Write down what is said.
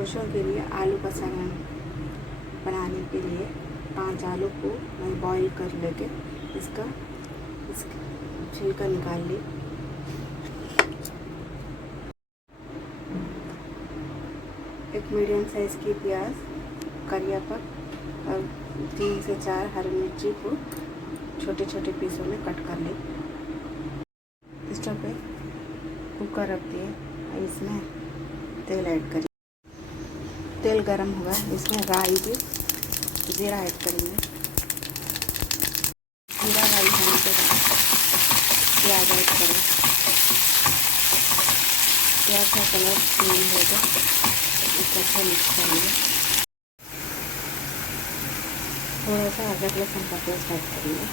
डोसों के लिए आलू का सालन बनाने के लिए 5 आलू को मैं बॉईल कर लेके इसका छिलका निकाल ली। एक मीडियम साइज़ की प्याज, करियापत्ता और 3 से 4 हरी मिर्ची को छोटे छोटे पीसों में कट कर ली। स्टोव पे कुकर रख दिए और इसमें तेल ऐड करिए। तेल गरम होगा, इसमें राई भी जीरा ऐड करेंगे। जीरा राई होने के बाद प्याज ऐड करें। प्याज का कलर चेंज हो तो इसको अच्छा मिक्स करेंगे। थोड़ा सा अदरक लहसुन का पेस्ट ऐड करेंगे।